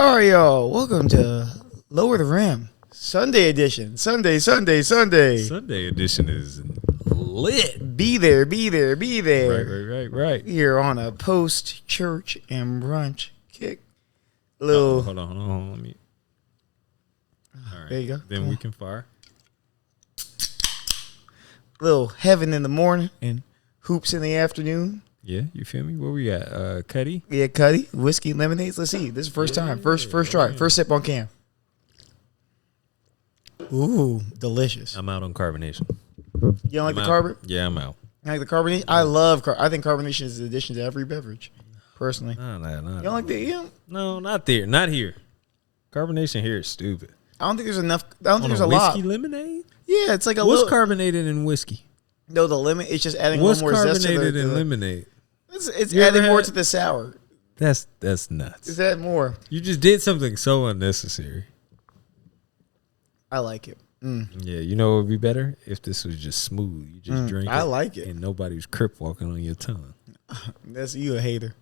All right, y'all. Welcome to Lower the Rim, Sunday edition. Sunday. Sunday edition is lit. Be there. Right. Here on a post-church and brunch kick. Little. Hold on. Let me. All right. There you go. Then we can fire. Little heaven in the morning and hoops in the afternoon. Yeah, you feel me? What we got? Cuddy? Yeah, Cuddy. Whiskey, lemonades. Let's see. This is first time. First try. First sip on cam. Ooh, delicious. I'm out on carbonation. You don't like the carbon? Yeah, I'm out. You like the carbonation? I love I think carbonation is an addition to every beverage, personally. No. You don't like the No, not there. Not here. Carbonation here is stupid. I don't think there's enough. I don't think there's a whiskey lot. lemonade? Yeah, it's like a What's little. carbonated in whiskey? No, the lemon. It's just adding What's a little more zest to carbonated the in lemonade? It's You adding ever more had- to the sour. That's nuts. Is that more? You just did something so unnecessary. I like it. Yeah, you know what would be better? If this was just smooth. You just drink it. I like it. And nobody's crip walking on your tongue. That's you a hater.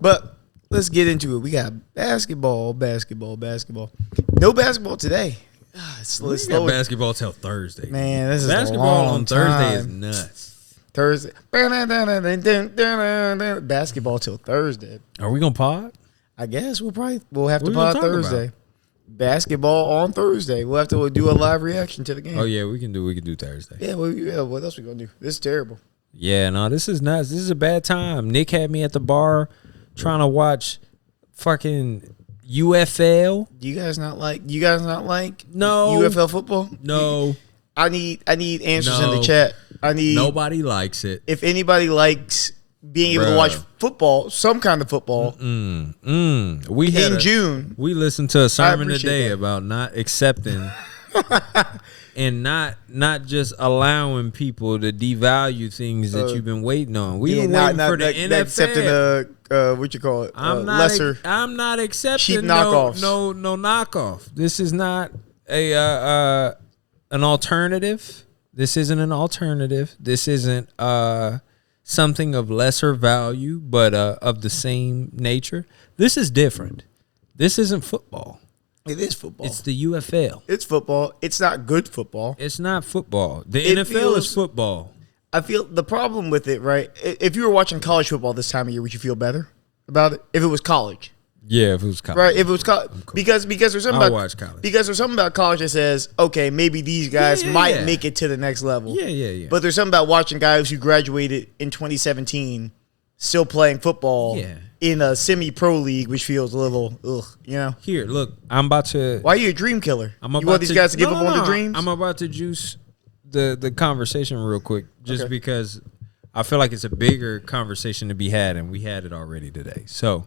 But let's get into it. We got basketball. No basketball today. It's We slow. got basketball till Thursday. Man, this is Basketball a long on Thursday is time. nuts. Thursday. Basketball till Thursday. Are we gonna pod? I guess we'll have to What we gonna pod talk Thursday. Basketball on Thursday. We'll have to do a live reaction to the game. Oh yeah, we can do Thursday. Yeah, what else we gonna do? This is terrible. Yeah, no, this is nuts. This is a bad time. Nick had me at the bar trying to watch fucking UFL. You guys not like No. UFL football? No. I need answers in the No. chat. I need Nobody likes it. if anybody likes being able to watch football, some kind of football We had in June. We listened to a sermon appreciate today that. about not accepting and not just allowing people to devalue things that you've been waiting on. We've been waiting for the NFL. Accepting what you call it, I'm not accepting cheap knockoffs. No knockoff. This is not an alternative. This isn't an alternative. This isn't something of lesser value, but of the same nature. This is different. This isn't football. It is football. It's the UFL. It's football. It's not good football. It's not football. The It NFL is feels- football. I feel the problem with it, right? If you were watching college football this time of year, would you feel better about it? If it was college, Yeah, if it was college. right? If it was college, because there's something I'll about watch college. because there's something about college that says, okay, maybe these guys might make it to the next level. Yeah. But there's something about watching guys who graduated in 2017 still playing football in a semi-pro league, which feels a little, Here, look, I'm about to. Why are you a dream killer? I'm You about want these guys to give up on their dreams? I'm about to juice the conversation real quick, just because I feel like it's a bigger conversation to be had, and we had it already today. So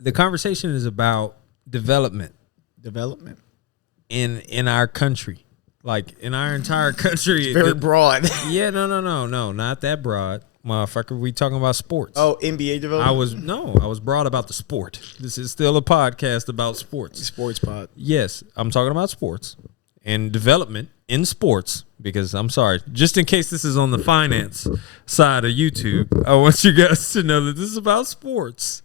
the conversation is about development in our country, like in our entire country. Very broad. Yeah, no, not that broad, motherfucker. We talking about sports. Oh, NBA development? I was broad about the sport. This is still a podcast about sports. Sports pod. Yes, I'm talking about sports and development in sports, because I'm sorry, just in case this is on the finance side of YouTube, I want you guys to know that this is about sports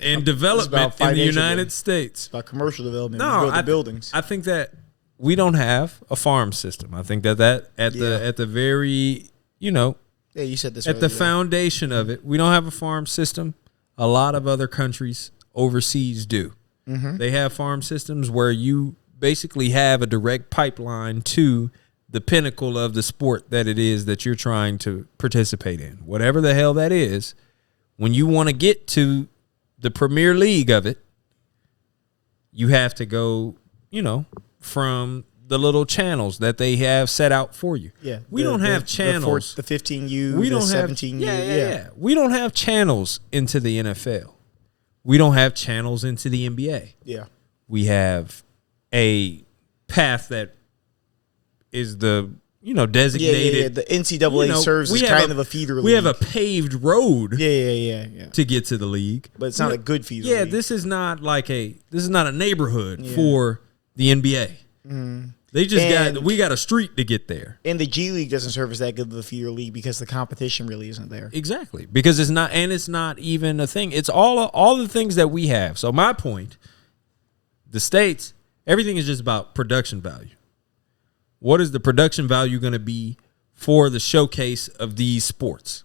and development in the United States. About commercial development. No, Building buildings. I think that we don't have a farm system. I think that at the very, Yeah, you said this at the foundation of it, we don't have a farm system. A lot of other countries overseas do. They have farm systems where you basically have a direct pipeline to the pinnacle of the sport that it is that you're trying to participate in. Whatever the hell that is, when you want to get to the Premier League of it, you have to go, from the little channels that they have set out for you. Yeah. We don't have channels. The 15U, We don't the have 17U. Yeah. We don't have channels into the NFL. We don't have channels into the NBA. Yeah. We have a path that is the designated. Yeah. The NCAA serves as kind of a feeder league. We have a paved road. Yeah. To get to the league, But it's not a good feeder league. This is not a neighborhood for the NBA. we got a street to get there. And the G League doesn't serve as that good of a feeder league because the competition really isn't there. Exactly. Because it's not even a thing. It's all the things that we have. So my point, the States, everything is just about production value. What is the production value going to be for the showcase of these sports?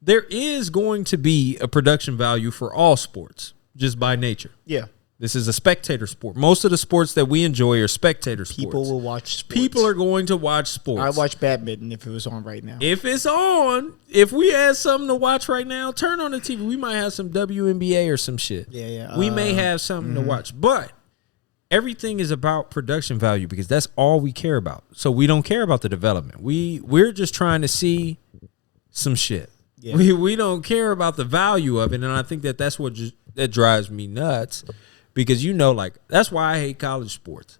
There is going to be a production value for all sports, just by nature. Yeah. This is a spectator sport. Most of the sports that we enjoy are spectator sports. People will watch sports. People are going to watch sports. I'd watch badminton if it was on right now. If it's on, if we had something to watch right now, turn on the TV. We might have some WNBA or some shit. Yeah. We may have something to watch. But everything is about production value because that's all we care about. So we don't care about the development. We're just trying to see some shit. Yeah. We don't care about the value of it. And I think that's what that drives me nuts. Because that's why I hate college sports.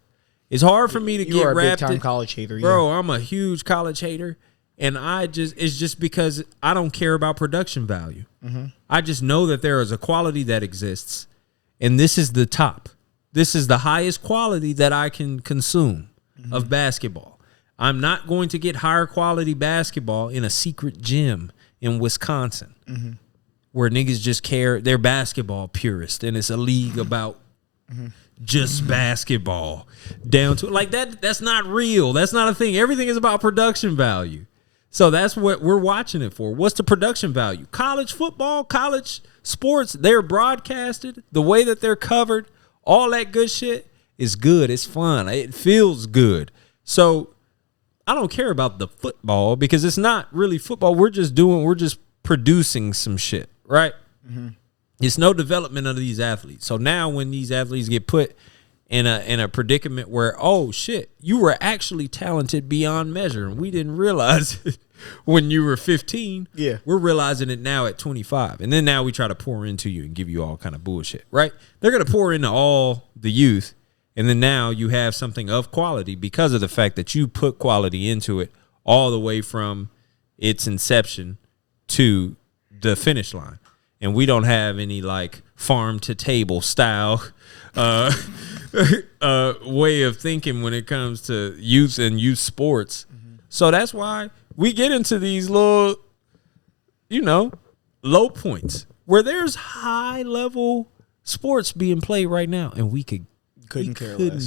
It's hard for me to get wrapped. You're a big-time college hater, bro. I'm a huge college hater, and it's just because I don't care about production value. Mm-hmm. I just know that there is a quality that exists, and this is the top. This is the highest quality that I can consume of basketball. I'm not going to get higher quality basketball in a secret gym in Wisconsin. Mm-hmm. Where niggas just care, they're basketball purists, and it's a league about just basketball down to like that. That's not real. That's not a thing. Everything is about production value. So that's what we're watching it for. What's the production value? College football, college sports, they're broadcasted. The way that they're covered, all that good shit is good. It's fun. It feels good. So I don't care about the football because it's not really football. We're just producing some shit. Right? Mm-hmm. It's no development of these athletes. So now when these athletes get put in a predicament where, oh, shit, you were actually talented beyond measure, and we didn't realize it when you were 15. Yeah. We're realizing it now at 25. And then now we try to pour into you and give you all kind of bullshit, right? They're going to pour into all the youth, and then now you have something of quality because of the fact that you put quality into it all the way from its inception to the finish line. And we don't have any like farm to table style way of thinking when it comes to youth and youth sports. Mm-hmm. So that's why we get into these little, low points where there's high level sports being played right now, and we couldn't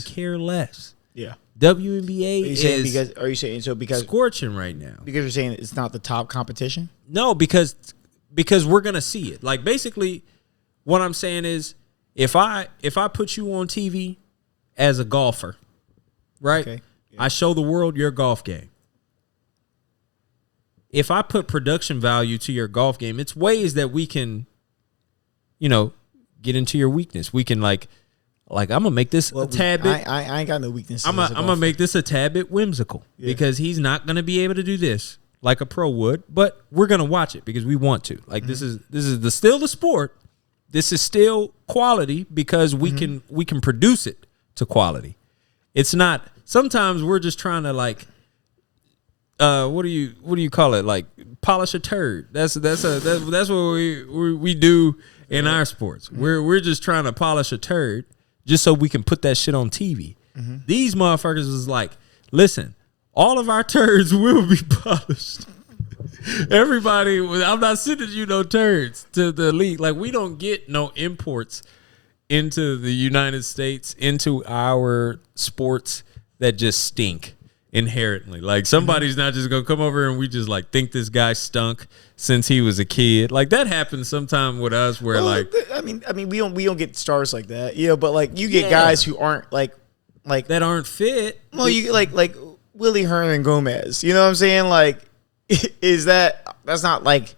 care less. Yeah. WNBA are you saying because scorching right now? Because you're saying it's not the top competition? No, because we're gonna see it. Like basically, what I'm saying is, if I put you on TV as a golfer, right? Okay. Yeah. I show the world your golf game. If I put production value to your golf game, it's ways that we can, get into your weakness. We can like I'm gonna make this a tad bit. I ain't got no weaknesses. I'm gonna make this a tad bit whimsical because he's not gonna be able to do this like a pro would, but we're gonna watch it because we want to. Like this is still the sport. This is still quality because we can produce it to quality. It's not. Sometimes we're just trying to like, what do you call it? Like polish a turd. That's what we do in our sports. We're just trying to polish a turd just so we can put that shit on TV. Mm-hmm. These motherfuckers is like, listen. All of our turds will be polished. Everybody, I'm not sending you no turds to the league. Like, we don't get no imports into the United States, into our sports that just stink inherently. Like, somebody's not just going to come over and we just, like, think this guy stunk since he was a kid. Like, that happens sometime with us where, I mean, we don't get stars like that. But, like, you get guys who aren't, like that aren't fit. Well, you like Willie Hernan Gomez, you know what I'm saying? Like, that's not like,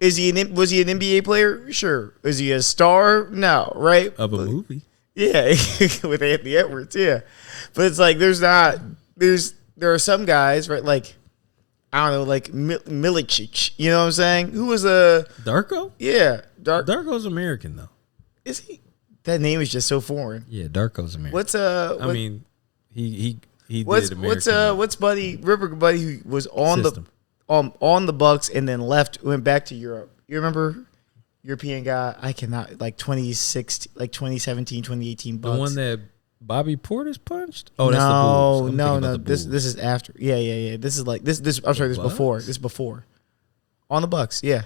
was he an NBA player? Sure. Is he a star? No, right? Of a movie. Yeah, with Anthony Edwards, yeah. But it's like, there are some guys, right? Like, I don't know, like Milicic, you know what I'm saying? Who was a Darko? Yeah, Darko's American though. Is he? That name is just so foreign. Yeah, Darko's American. What's Buddy River Buddy who was on the Bucks and then went back to Europe? You remember European guy? I cannot, like 2017, 2018 Bucks. The one that Bobby Portis punched? Oh, that's the Bulls. I'm thinking about no. the Bulls. This is after. Yeah. This is like this. I'm sorry. This is before. This is before. On the Bucks. Yeah.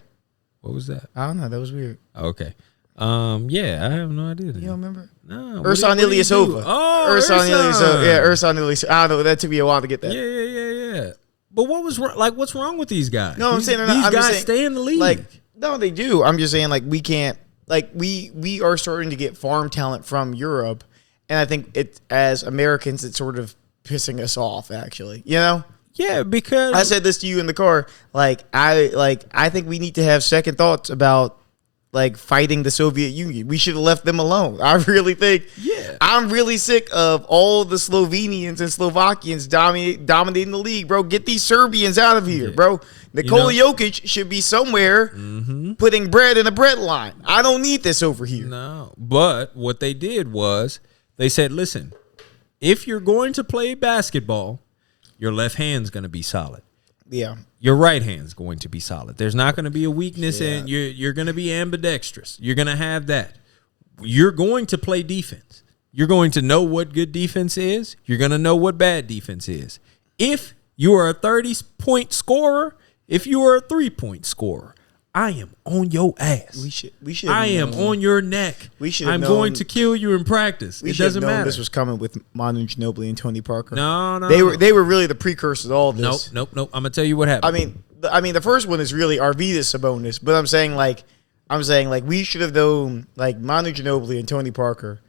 What was that? I don't know. That was weird. Okay. Yeah, I have no idea. You don't remember? No. Ursan Ilyasova. Oh, Ursan Ursan. Ilyasova. Yeah, Ursan Ilyasova. I don't know. That took me a while to get that. Yeah. But what was wrong? Like, what's wrong with these guys? No, I'm saying these guys stay in the league. Like, no, they do. I'm just saying, like, we can't. Like, we are starting to get farm talent from Europe, and I think it, as Americans, it's sort of pissing us off. Actually, you know. Yeah, because I said this to you in the car. I think we need to have second thoughts about like fighting the Soviet Union. We should have left them alone. I really think. Yeah. I'm really sick of all the Slovenians and Slovakians dominating the league, bro. Get these Serbians out of here, bro. Nikola Jokic should be somewhere putting bread in a bread line. I don't need this over here. No, but what they did was they said, listen, if you're going to play basketball, your left hand's going to be solid. Yeah. Your right hand's going to be solid. There's not going to be a weakness in you're going to be ambidextrous. You're going to have that. You're going to play defense. You're going to know what good defense is. You're going to know what bad defense is. If you are a 30-point scorer, if you are a 3-point scorer, I am on your ass. We should. I am on your neck. I'm going to kill you in practice. It doesn't matter. This was coming with Manu Ginobili and Tony Parker. No. They were really the precursors to all this. Nope. I'm gonna tell you what happened. I mean, the first one is really Arvydas Sabonis, but I'm saying we should have known like Manu Ginobili and Tony Parker,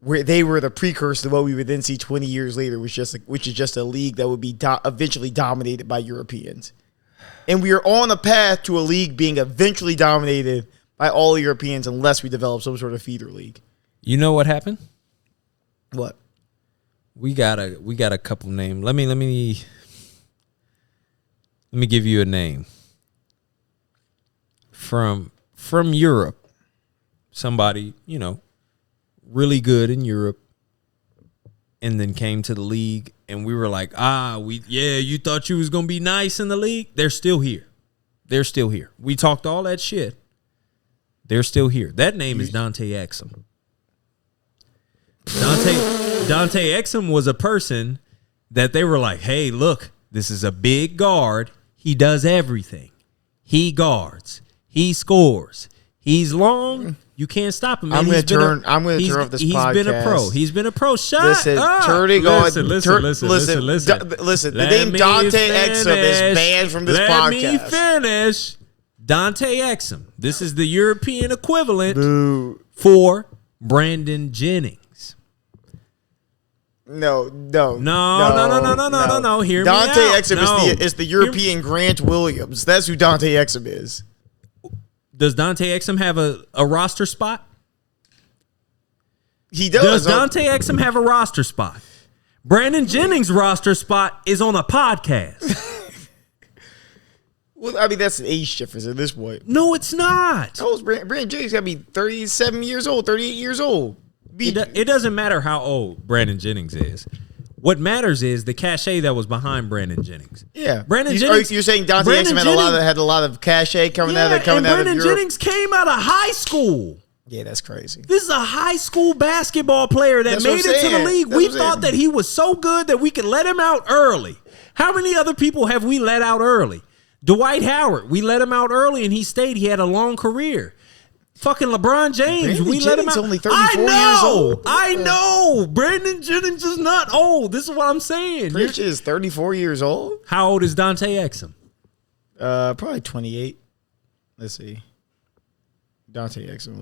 where they were the precursor to what we would then see 20 years later, which is just a league that would be eventually dominated by Europeans. And we are on a path to a league being eventually dominated by all Europeans unless we develop some sort of feeder league. You know what happened? What? We got a couple names. Let me give you a name. From Europe. Somebody, really good in Europe and then came to the league. And we were like, you thought you was going to be nice in the league? They're still here. We talked all that shit. They're still here. That name is Dante Exum. Dante Exum was a person that they were like, hey, look, this is a big guard. He does everything. He guards. He scores. He's long. You can't stop him. Man. I'm going to turn off this podcast. He's been a pro. Shut up. Listen. The name Dante Exum is banned from this podcast. Let me finish. Dante Exum. This is the European equivalent for Brandon Jennings. No. Hear me out. Dante Exum is the European Grant Williams. That's who Dante Exum is. Does Dante Exum have a roster spot? He does. Does Dante Exum have a roster spot? Brandon Jennings' roster spot is on a podcast. Well, I mean, that's an age difference at this point. No, it's not. How old is Brandon Jennings? Got to be 37 years old, 38 years old. It doesn't matter how old Brandon Jennings is. What matters is the cachet that was behind Brandon Jennings. Yeah, Jennings. You're saying Dante Exum had a lot of cachet coming out of Europe. Brandon Jennings came out of high school. Yeah, that's crazy. This is a high school basketball player that made it to the league. We thought that he was so good that we could let him out early. How many other people have we let out early? Dwight Howard, we let him out early and he stayed. He had a long career. Fucking LeBron James, we let him out. Only 34 years old. I know. Brandon Jennings is not old. This is what I'm saying. Pritch is 34 years old. How old is Dante Exum? Probably 28. Let's see. Dante Exum.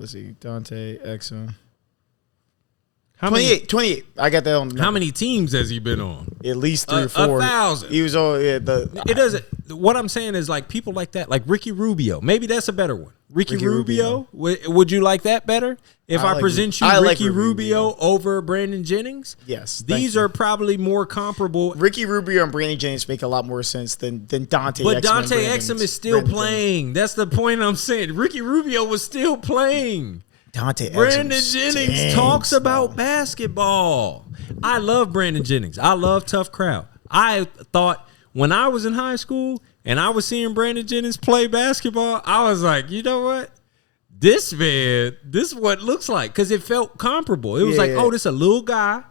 28. I got that on. How many teams has he been on? At least 3 or 4. 1,000. He was on. Yeah, it doesn't. What I'm saying is like people like that, like Ricky Rubio. Maybe that's a better one. Ricky Rubio. Would you like that better? If I present you Ricky Rubio over Brandon Jennings? Yes. These are probably more comparable. Ricky Rubio and Brandon Jennings make a lot more sense than Dante Exum. But Dante Exum is still playing. That's the point I'm saying. Ricky Rubio was still playing. Brandon Jennings talks about basketball. I love Brandon Jennings. I love tough crowd. I thought when I was in high school and I was seeing Brandon Jennings play basketball, I was like, you know what? this is what it looks like because it felt comparable. It was like, oh, this a little guy,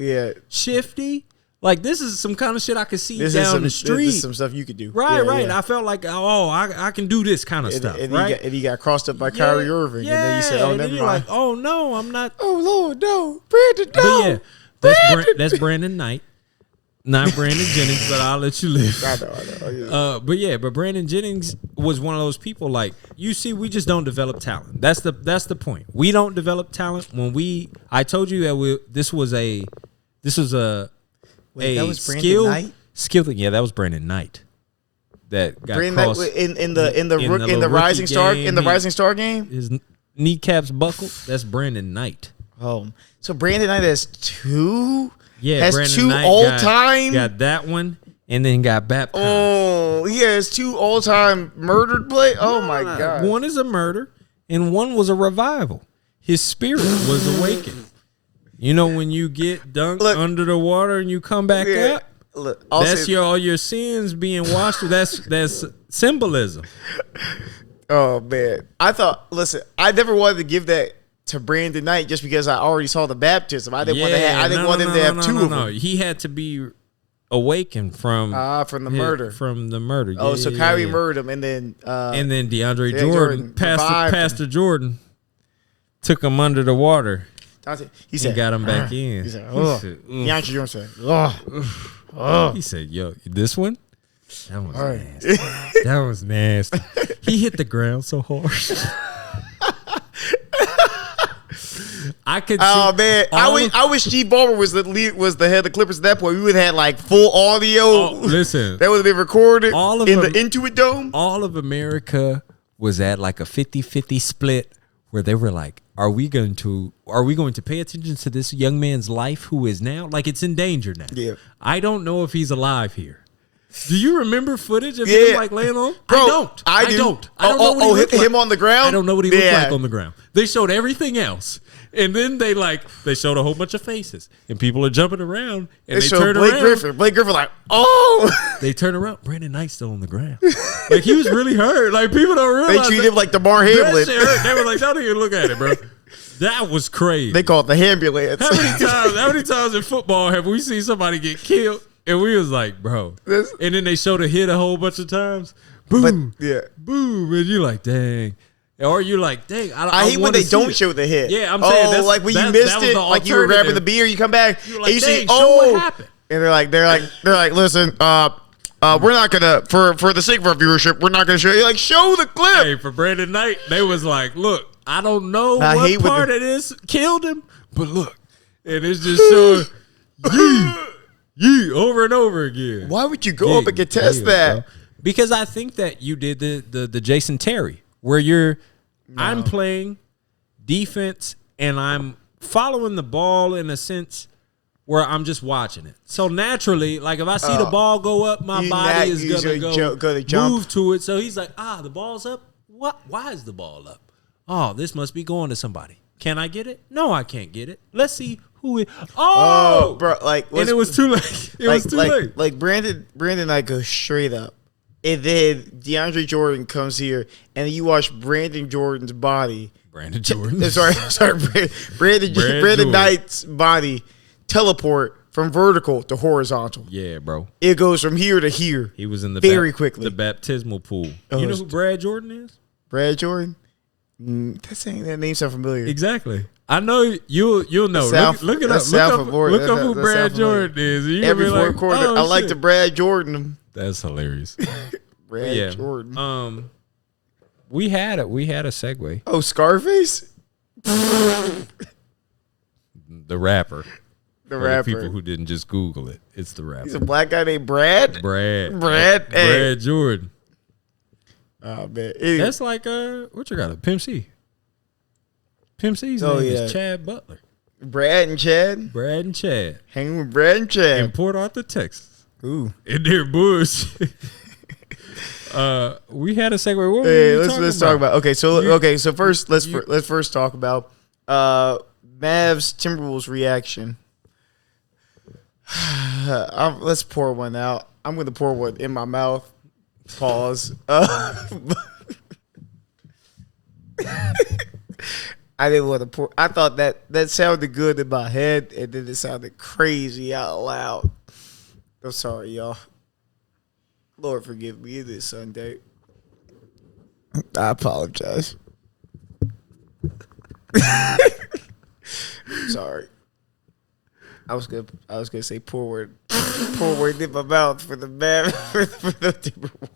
shifty. Like this is some kind of shit I could see down the street. This is some stuff you could do. Right. I felt like, I can do this kind of stuff. Right. And he got crossed up by Kyrie Irving, and then you said, oh, never mind. Like, oh no, I'm not. Oh Lord, no, Brandon, no. But yeah, that's Brandon Knight. Not Brandon Jennings, but I'll let you live. I know. But Brandon Jennings was one of those people. Like you see, we just don't develop talent. That's the point. We don't develop talent I told you that this was a Wait, that was Brandon Knight? Yeah, that was Brandon Knight. That got crossed in the Rising Star game, in the Rising Star game. His kneecaps buckled. That's Brandon Knight. Oh, so Brandon Knight has two. Yeah, has Brandon two Knight all-time. Got that one, and then got baptized. Oh, he has two all-time murdered play. Oh my God! One is a murder, and one was a revival. His spirit was awakened. You know when you get dunked under the water and you come back up? That's all your sins being washed. That's symbolism. Oh man. I never wanted to give that to Brandon Knight just because I already saw the baptism. I didn't want him to have two of them. He had to be awakened from the murder. From the murder. Kyrie murdered him, and then DeAndre Jordan, Pastor Jordan, took him under the water. He said, got him back in. He said, DeAndre Jordan said, oh. He said, yo, this one? That was nasty. That was nasty. He hit the ground so hard. I could. Oh man, I wish Steve Ballmer was the head of the Clippers at that point. We would have had like full audio. Listen, that would have been recorded the Intuit Dome. All of America was at like a 50-50 split where they were like, Are we going to pay attention to this young man's life who is now like it's in danger now? Yeah. I don't know if he's alive here. Do you remember footage of him like laying on? Bro, I don't. I don't know what he looked like. Him on the ground? I don't know what he looked like on the ground. They showed everything else. And then they showed a whole bunch of faces. And people are jumping around. And they turn around. Blake Griffin like, oh. They turn around. Brandon Knight's still on the ground. Like he was really hurt. Like people don't realize. They treat him like DeMar Hamlin. They were like, don't even look at it, bro. That was crazy. They call it the ambulance. How many times in football have we seen somebody get killed? And we was like, bro. And then they showed a hit a whole bunch of times. Boom. Boom. And you're like, dang. Or you're like, dang. I hate when they don't show the hit. Yeah, I'm saying that's like when you missed it, like you were grabbing the beer, you come back, like, and you see, show what happened. And they're like, listen, we're not gonna for the sake of our viewership, we're not gonna show you. Like, show the clip. Hey, for Brandon Knight, they was like, look, I don't know what part of this killed him, but look, and it's just showing yee over and over again. Why would you go up and contest that? Bro. Because I think that you did the Jason Terry, where I'm playing defense and I'm following the ball in a sense where I'm just watching it. So naturally, like if I see the ball go up, my body is gonna move to it. So he's like, the ball's up. What? Why is the ball up? Oh, this must be going to somebody. Can I get it? No, I can't get it. Let's see who it. Oh, bro! And it was too late. It was too late. Like Brandon Knight goes straight up, and then DeAndre Jordan comes here, and you watch Brandon Jordan's body. Brandon Jordan. Brandon Knight's body teleport from vertical to horizontal. Yeah, bro. It goes from here to here. He was in the very quickly the baptismal pool. You know who Brad Jordan is? Brad Jordan. That name sounds familiar. Exactly. I know you'll know. Look it up. Look up who Brad Jordan is. Every fourth quarter, I like to Brad Jordan. That's hilarious. Brad Jordan. We had a segue. Oh, Scarface. The rapper. The rapper. The people who didn't just Google it. It's the rapper. He's a black guy named Brad. Brad Jordan. Oh man, that's like what you got? A Pimp C. Pimp C's name is Chad Butler. Brad and Chad. Hanging with Brad and Chad in Port Arthur, Texas. Ooh, in their bush. We had a segue. Let's talk about. Okay, so first let's first talk about Mavs Timberwolves reaction. Let's pour one out. I'm going to pour one in my mouth. Pause. I didn't want to pour. I thought that sounded good in my head, and then it sounded crazy out loud. I'm sorry, y'all. Lord forgive me this Sunday. I apologize. Sorry. I was gonna say poor word in my mouth for the Mavs for the Timberwolves.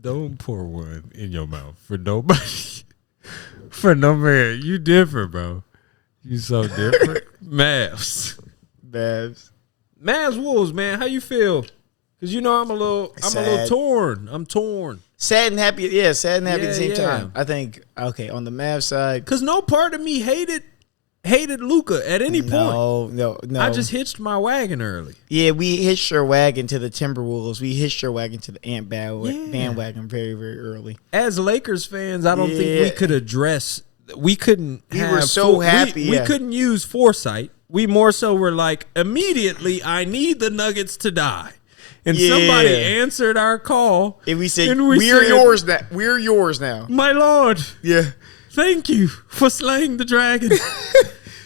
Don't pour one in your mouth for nobody. For no man. You different, bro. You so different. Mavs Wolves, man. How you feel? Because you know I'm a little torn. I'm torn. Sad and happy. Yeah, sad and happy at the same Yeah. time. I think, okay, on the Mavs side. Because no part of me hated Luka at any point. No. I just hitched my wagon early. Yeah, we hitched our wagon to the Timberwolves. We hitched our wagon to the Ant bandwagon very, very early. As Lakers fans, I don't think we could address. We couldn't. We were so happy. We couldn't use foresight. We more so were like, immediately, I need the Nuggets to die. And somebody answered our call. And we said, we're yours now. We're yours now. My lord. Yeah. Thank you for slaying the dragon.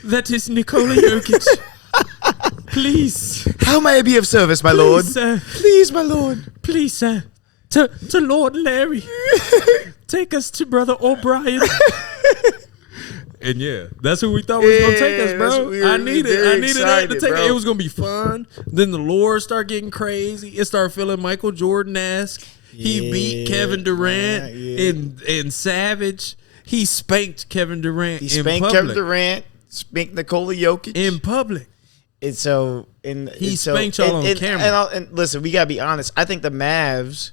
That is Nikola Jokic. Please. How may I be of service, my lord? Sir. Please, my lord. Please, sir. To Lord Larry. Take us to Brother O'Brien. And yeah, that's who we thought was gonna take us, bro. I needed that to take bro. it. It was gonna be fun. Then the lore started getting crazy. It started feeling Michael Jordan-esque. He beat Kevin Durant and Savage. He spanked Kevin Durant. He spanked Kevin Durant. Spanked Nikola Jokic in public. And so, he spanked y'all on camera. And listen, we gotta be honest. I think the Mavs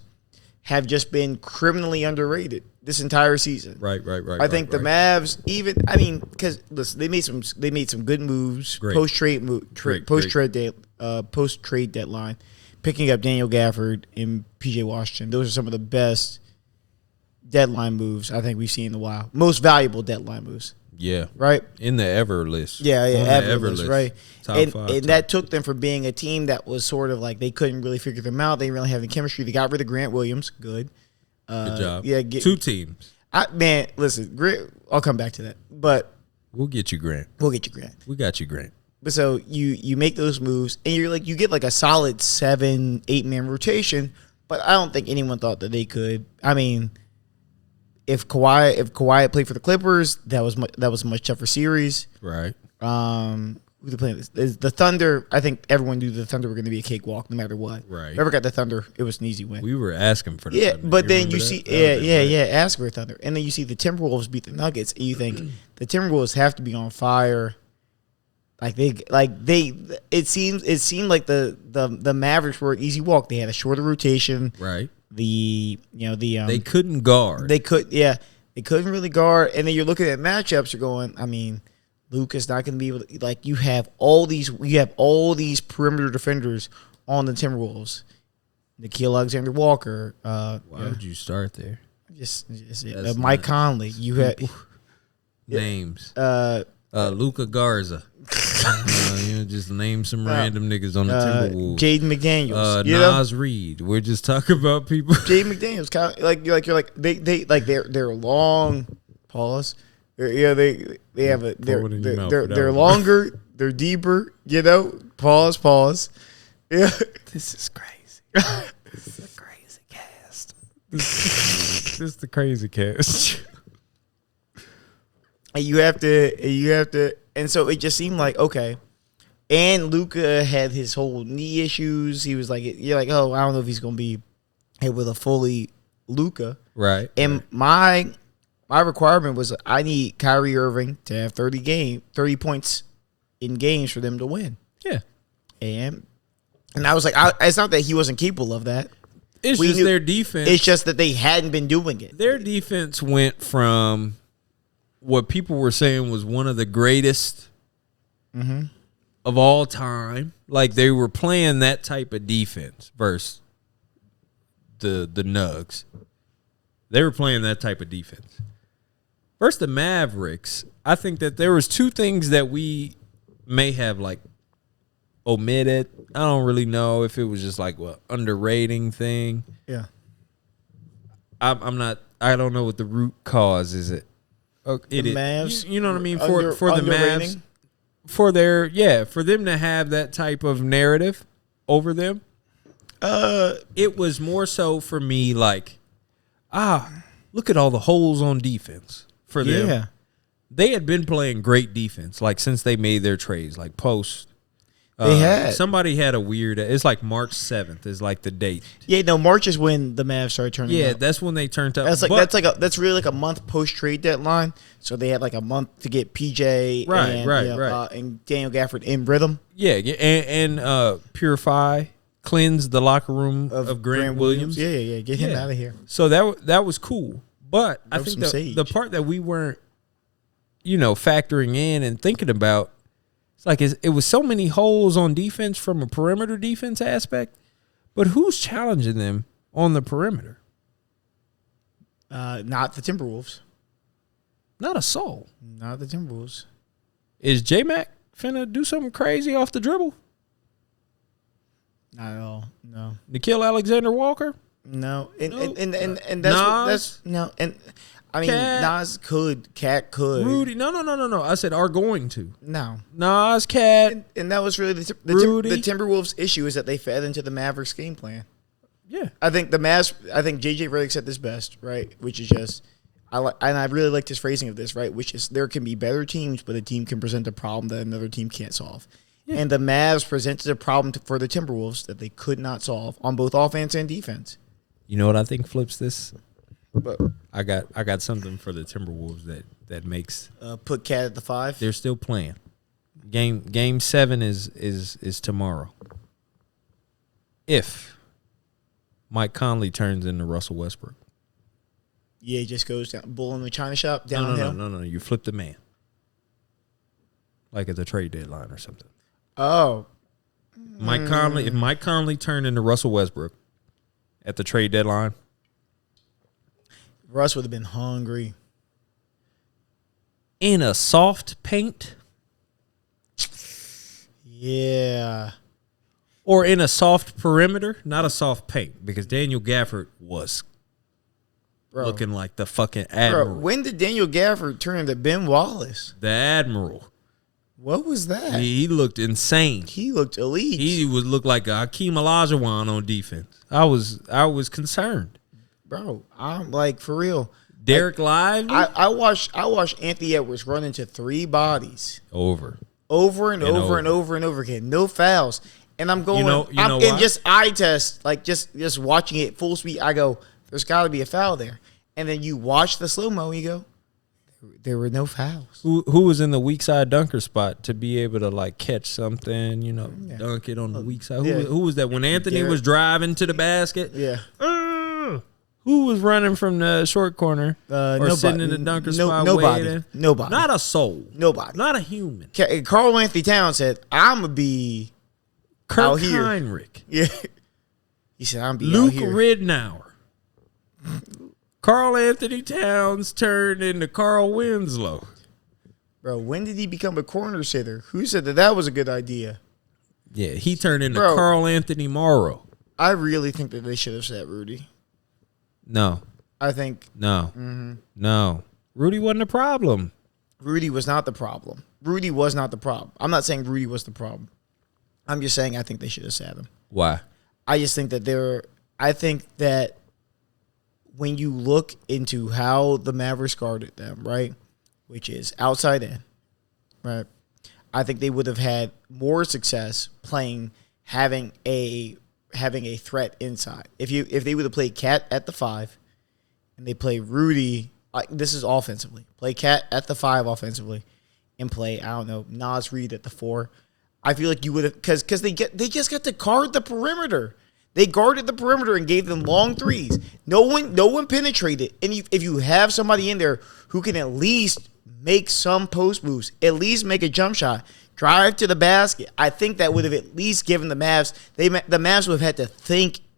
have just been criminally underrated this entire season. Right. I think the Mavs, because listen, they made some good moves post trade deadline, picking up Daniel Gafford and PJ Washington. Those are some of the best deadline moves I think we've seen in a while. Most valuable deadline moves. Yeah. Right? In the ever list. Yeah, ever list, right? Top five. And that took them from being a team that was sort of like they couldn't really figure them out. They didn't really have the chemistry. They got rid of Grant Williams. Good. Good job. Yeah, two teams. Listen, Grant, I'll come back to that. But we'll get you Grant. We got you, Grant. But so you make those moves and you get like a solid 7-8 man rotation, but I don't think anyone thought that they could. I mean, if Kawhi had played for the Clippers, that was a much tougher series. Right. Who they playing? The Thunder. I think everyone knew the Thunder were going to be a cakewalk no matter what. Right. Whoever got the Thunder, it was an easy win. We were asking for the Thunder. But then you see, ask for the Thunder, and then you see the Timberwolves beat the Nuggets, and you think the Timberwolves have to be on fire. It seemed like the Mavericks were an easy walk. They had a shorter rotation. Right. They couldn't guard. They couldn't really guard, and then you're looking at matchups. You're going, Luka's not going to be able to, you have all these perimeter defenders on the Timberwolves. Nickeil Alexander-Walker. Why would you start there? Just Mike Conley. You had names. Luka Garza. Just name some random niggas on the Timberwolves. Jaden McDaniels. Nas Reed. We're just talking about people. Jaden McDaniels. They're long. Pause. They have they're longer, they're deeper, Pause. Yeah. This is crazy. This is a crazy cast. This is the crazy cast. And you have to and so it just seemed like, okay. And Luka had his whole knee issues. He was you're like, oh, I don't know if he's gonna be able to fully Luka. Right. And my requirement was I need Kyrie Irving to have 30 points in games for them to win. Yeah. And I was like, it's not that he wasn't capable of that. It's just their defense. It's just that they hadn't been doing it. Their defense went from what people were saying was one of the greatest of all time. Like they were playing that type of defense versus the Nugs. They were playing that type of defense. Versus the Mavericks, I think that there was two things that we may have omitted. I don't really know if it was just like underrating thing. Yeah. I'm not. I don't know what the root cause is. It Mavs. You know what I mean for the Mavs, for them to have that type of narrative over them. It was more so for me like, look at all the holes on defense for them. Yeah. They had been playing great defense like since they made their trades, like post. They had. Somebody had a weird. It's like March 7th is like the date. Yeah, no, March is when the Mavs started turning. Yeah, up. that's when they turned up. That's really like a month post trade deadline. So they had like a month to get PJ and Daniel Gafford in rhythm. Yeah, and purify, cleanse the locker room of Grant Williams. Yeah, get him out of here. So that was cool. But I think the part that we weren't, factoring in and thinking about. It's like it was so many holes on defense from a perimeter defense aspect, but who's challenging them on the perimeter? Not the Timberwolves. Not a soul. Not the Timberwolves. Is J-Mac finna do something crazy off the dribble? Not at all. No. Nikhil Alexander-Walker? No. And Nas? no. And I mean, Cat. Nas could, Cat could. Rudy? No. I said are going to. No. Nas, Cat. And that was really the Rudy. the Timberwolves' issue is that they fed into the Mavericks game plan. Yeah. I think JJ Redick said this best, right? Which is just, I really liked his phrasing of this, right? Which is there can be better teams, but a team can present a problem that another team can't solve. Yeah. And the Mavs presented a problem for the Timberwolves that they could not solve on both offense and defense. You know what I think flips this? But I got something for the Timberwolves that makes put Cat at the 5. They're still playing. Game 7 is tomorrow. If Mike Conley turns into Russell Westbrook. Yeah, he just goes down, bull in the china shop downhill. No. You flip the man, like at the trade deadline or something. Oh, Mike Conley. If Mike Conley turned into Russell Westbrook at the trade deadline. Russ would have been hungry. In a soft paint? Yeah. Or in a soft perimeter? Not a soft paint, because Daniel Gafford was looking like the fucking admiral. Bro, when did Daniel Gafford turn into Ben Wallace? The admiral. What was that? He looked insane. He looked elite. He would look like a Hakeem Olajuwon on defense. I was concerned. Bro, I'm like, for real. Derek Lively? I watched Anthony Edwards run into 3 bodies. Over and over again. No fouls. And I'm going, and just eye test, like just watching it full speed, I go, there's got to be a foul there. And then you watch the slow-mo, you go, there were no fouls. Who was in the weak side dunker spot to be able to like catch something, dunk it on the weak side? Who was that when Anthony was driving to the basket? Yeah. Who was running from the short corner or sitting in the dunker spot? Nobody. Not a soul. Nobody. Not a human. Carl Anthony Towns said, I'm going to be Kirk out here. Heinrich. Yeah. He said, I'm going to be Luke out here. Ridnour. Carl Anthony Towns turned into Carl Winslow. Bro, when did he become a corner sitter? Who said that was a good idea? Yeah, he turned into Carl Anthony Morrow. I really think that they should have said Rudy. No. I think. No. Mm-hmm. No. Rudy wasn't a problem. Rudy was not the problem. Rudy was not the problem. I'm not saying Rudy was the problem. I'm just saying I think they should have sat him. Why? I just think that I think that when you look into how the Mavericks guarded them, right, which is outside in, right, I think they would have had more success having a threat inside. If they would have played Cat at the 5 and they play Rudy, this is offensively, play Cat at the 5 offensively and play, I don't know, Nas Reed at the 4, I feel like you would have, because they just got to guard the perimeter. They guarded the perimeter and gave them long threes. No one penetrated. And if you have somebody in there who can at least make some post moves, at least make a jump shot, drive to the basket, I think that would have at least given the Mavs, the Mavs would have had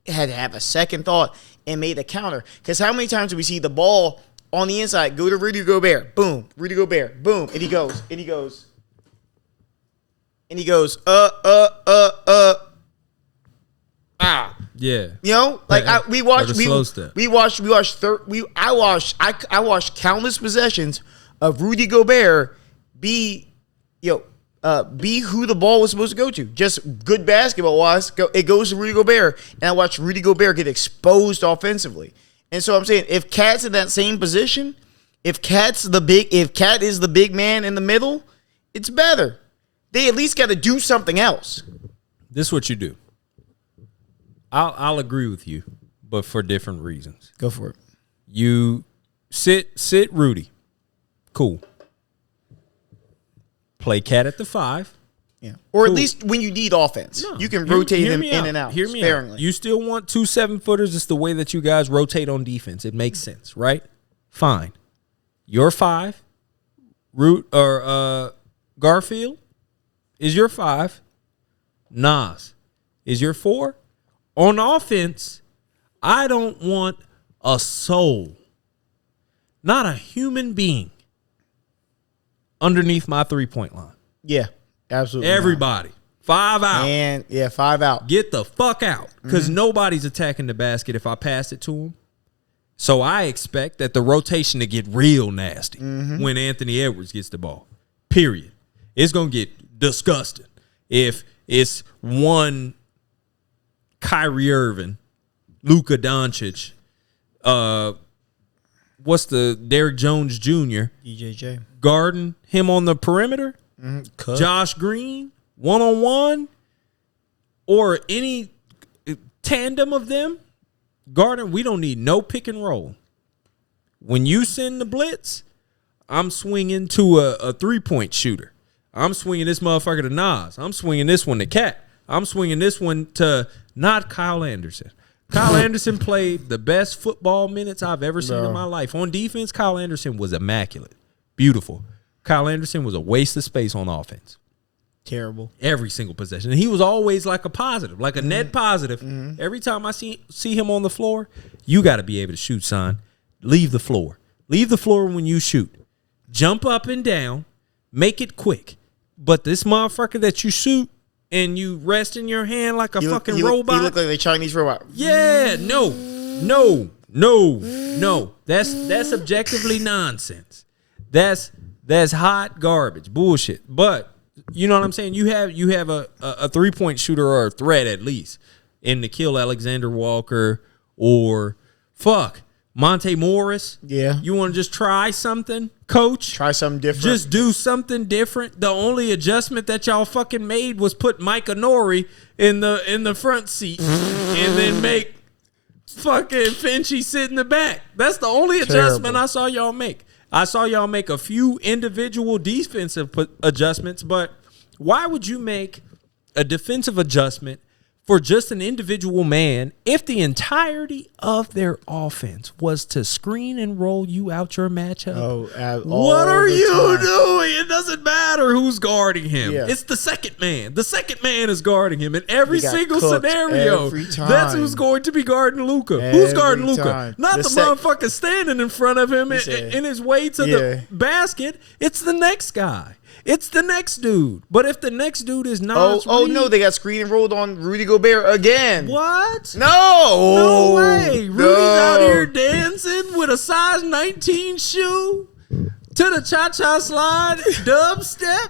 to have a second thought and made a counter. Because how many times do we see the ball on the inside go to Rudy Gobert, boom, Rudy Gobert, boom, and he goes. and he goes, Yeah. You know, like I watched countless possessions of Rudy Gobert be who the ball was supposed to go to. Just good basketball wise, it goes to Rudy Gobert, and I watched Rudy Gobert get exposed offensively. And so I'm saying, if Cat's in that same position, if Cat is the big man in the middle, it's better. They at least got to do something else. This is what you do. I'll agree with you, but for different reasons. Go for it. You sit Rudy. Cool. Play Cat at the 5. Yeah. Or at least when you need offense. No, you can rotate him in and out. Hear me out. You still want 2 7-footers. It's the way that you guys rotate on defense. It makes sense, right? Fine. Your 5, Garfield is your 5. Nas is your 4. On offense, I don't want a soul, not a human being, underneath my 3-point line. Yeah, absolutely. Everybody. 5 out. And 5 out. Get the fuck out. Because nobody's attacking the basket if I pass it to them. So I expect that the rotation to get real nasty when Anthony Edwards gets the ball. Period. It's going to get disgusting if it's one Kyrie Irving, Luka Doncic, what's the Derrick Jones Jr. DJJ guarding him on the perimeter, Josh Green 1-on-1, or any tandem of them guarding. We don't need no pick and roll. When you send the blitz, I'm swinging to a 3-point shooter. I'm swinging this motherfucker to Nas. I'm swinging this one to Cat. I'm swinging this one to not Kyle Anderson. Kyle Anderson played the best football minutes I've ever seen in my life. On defense, Kyle Anderson was immaculate. Beautiful. Kyle Anderson was a waste of space on offense. Terrible. Every single possession. And he was always like a positive, like a net positive. Every time I see him on the floor, you got to be able to shoot, son. Leave the floor. Leave the floor when you shoot. Jump up and down. Make it quick. But this motherfucker that you shoot, and you rest in your hand like a fucking robot. You look like a Chinese robot. Yeah, no. That's objectively nonsense. That's hot garbage, bullshit. But you know what I'm saying? You have a 3-point shooter or a threat at least in Nickeil Alexander-Walker or Monte Morris. Yeah. You want to just try something, coach? Try something different. Just do something different. The only adjustment that y'all fucking made was put Micah Nori in the front seat and then make fucking Finchy sit in the back. That's the only adjustment I saw y'all make. I saw y'all make a few individual defensive adjustments, but why would you make a defensive adjustment for just an individual man if the entirety of their offense was to screen and roll you out your matchup? What are you doing? It doesn't matter who's guarding him. Yeah. It's the second man. The second man is guarding him in every single scenario. That's who's going to be guarding Luka. Who's guarding Luka? Not the motherfucker standing in front of him in his way to the basket. It's the next guy. It's the next dude. But if the next dude is not... Oh, no, they got screen and rolled on Rudy Gobert again. What? No way. Rudy's out here dancing with a size 19 shoe to the cha-cha slide dubstep?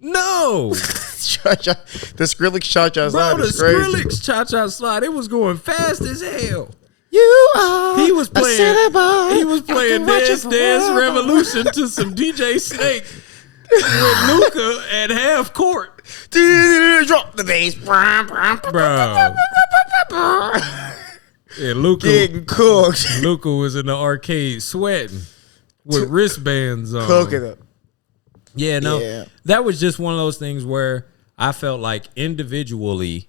No. The Skrillex cha-cha slide. Bro, the Skrillex cha-cha slide, it was going fast as hell. You are He was playing Dance Dance Revolution to some DJ Snake. With Luka at half court. Drop the bass. Bro. Yeah, Luka getting cooked. Luka was in the arcade sweating with wristbands on. Cooking up. Yeah, no. That was just one of those things where I felt like individually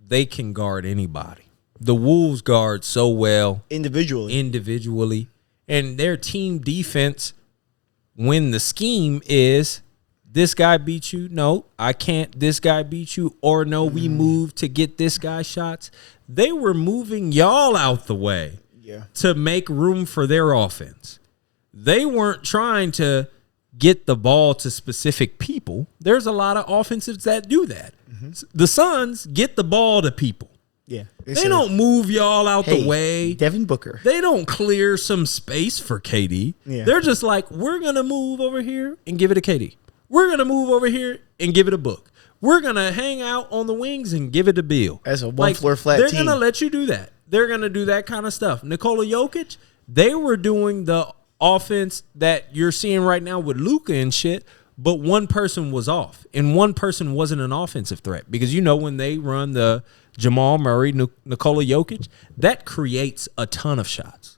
they can guard anybody. The Wolves guard so well. Individually. And their team defense, when the scheme is this guy beat you, no, I can't, this guy beat you, or no, we move to get this guy shots. They were moving y'all out the way to make room for their offense. They weren't trying to get the ball to specific people. There's a lot of offensives that do that. The Suns get the ball to people. Yeah. They don't move y'all out the way. Devin Booker. They don't clear some space for KD. Yeah. They're just like, we're going to move over here and give it to KD. We're going to move over here and give it a Book. We're going to hang out on the wings and give it to Bill. That's a one-floor flat they're team. They're going to let you do that. They're going to do that kind of stuff. Nikola Jokic, they were doing the offense that you're seeing right now with Luka and shit, but one person was off, and one person wasn't an offensive threat. Because when they run the Jamal Murray, Nikola Jokic, that creates a ton of shots.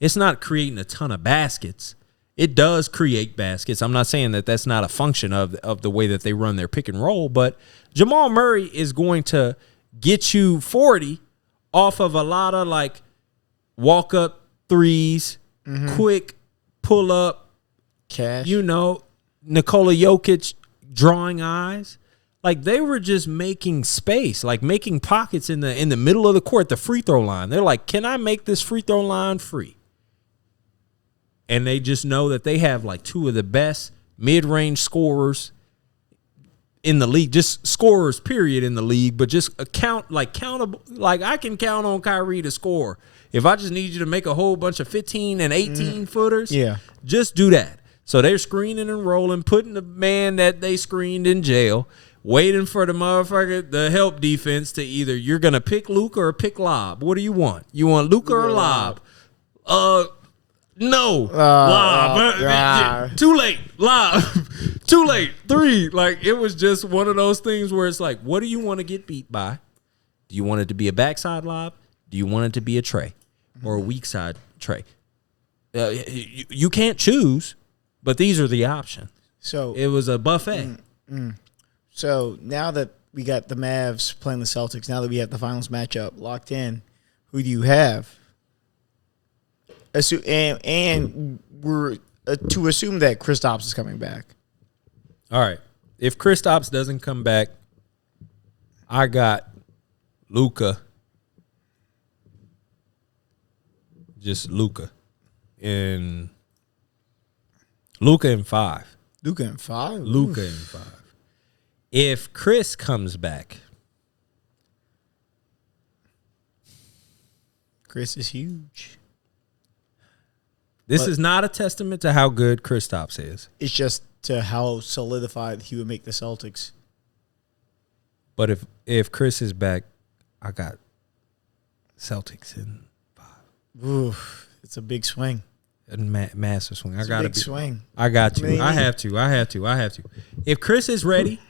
It's not creating a ton of baskets. It does create baskets. I'm not saying that that's not a function of the way that they run their pick and roll, but Jamal Murray is going to get you 40 off of a lot of like walk up threes, quick pull up, cash. Nikola Jokic drawing eyes. Like they were just making space, like making pockets in the middle of the court, the free throw line. They're like, can I make this free throw line free? And they just know that they have like two of the best mid-range scorers in the league, just scorers, period, in the league, but just countable. Like I can count on Kyrie to score. If I just need you to make a whole bunch of 15 and 18 footers, just do that. So they're screening and rolling, putting the man that they screened in jail, waiting for the help defense to either you're going to pick Luka or pick Lob. What do you want? You want Luka or Lob? No. Lob. Too late. Lob. Too late. 3. Like, it was just one of those things where it's like, what do you want to get beat by? Do you want it to be a backside lob? Do you want it to be a tray or a weak side tray? You can't choose, but these are the options. So it was a buffet. So now that we got the Mavs playing the Celtics, now that we have the finals matchup locked in, who do you have? And we're to assume that Kristaps is coming back. All right. If Kristaps doesn't come back, I got Luka. Just Luka. And Luka in 5. Luka in 5? Luka in 5. If Chris comes back. Chris is huge. This is not a testament to how good Kristaps is. It's just to how solidified he would make the Celtics. But if Chris is back, I got Celtics in 5. Oof, it's a big swing. A massive swing. It's a big swing. I got to. I have to. If Chris is ready,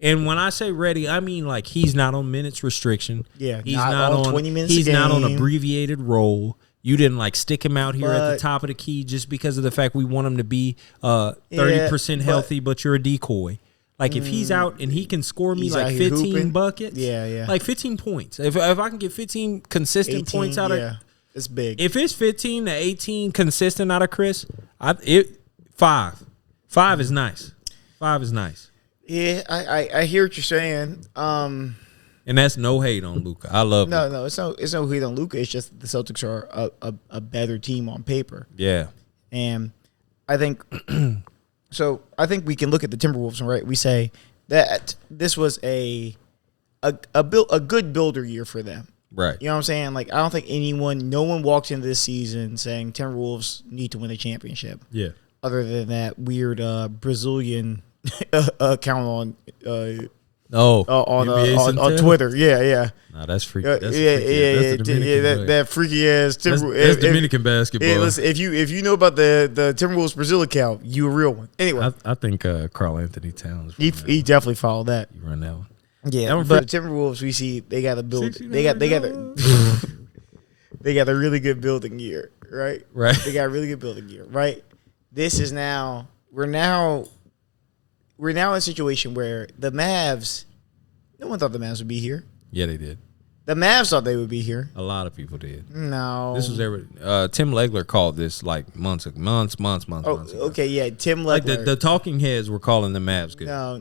and when I say ready, I mean like he's not on minutes restriction. Yeah, he's not on 20 minutes. He's not on abbreviated role. You didn't like stick him out here at the top of the key just because of the fact we want him to be 30% healthy, but you're a decoy. Like if he's out and he can score me like 15 buckets, like 15 points. If I can get 15 consistent 18, points out of, it's big. If it's 15 to 18 consistent out of Chris, 5 is nice. 5 is nice. Yeah, I hear what you're saying. And that's no hate on Luka. I love Luka. No, it's no hate on Luka. It's just the Celtics are a better team on paper. Yeah. And I think so I think we can look at the Timberwolves, right? We say that this was a good builder year for them. Right. You know what I'm saying? Like I don't think no one walks into this season saying Timberwolves need to win a championship. Yeah. Other than that weird Brazilian account on Twitter. Yeah. No, that's freaky. That's that freaky ass Timberwolves. That's Dominican basketball. Yeah, listen, if you know about the Timberwolves Brazil account, you a real one. Anyway, I think Karl Anthony Towns. He definitely followed that. You run that one. Yeah, but the Timberwolves, we see they got to build. They got a really good building year, right? Right. They got a really good building year, right? This is we're now in a situation where the Mavs, no one thought the Mavs would be here. Yeah, they did. The Mavs thought they would be here. A lot of people did. No. This was Tim Legler called this like months ago. Okay, yeah, Tim Legler. Like the talking heads were calling the Mavs good. No,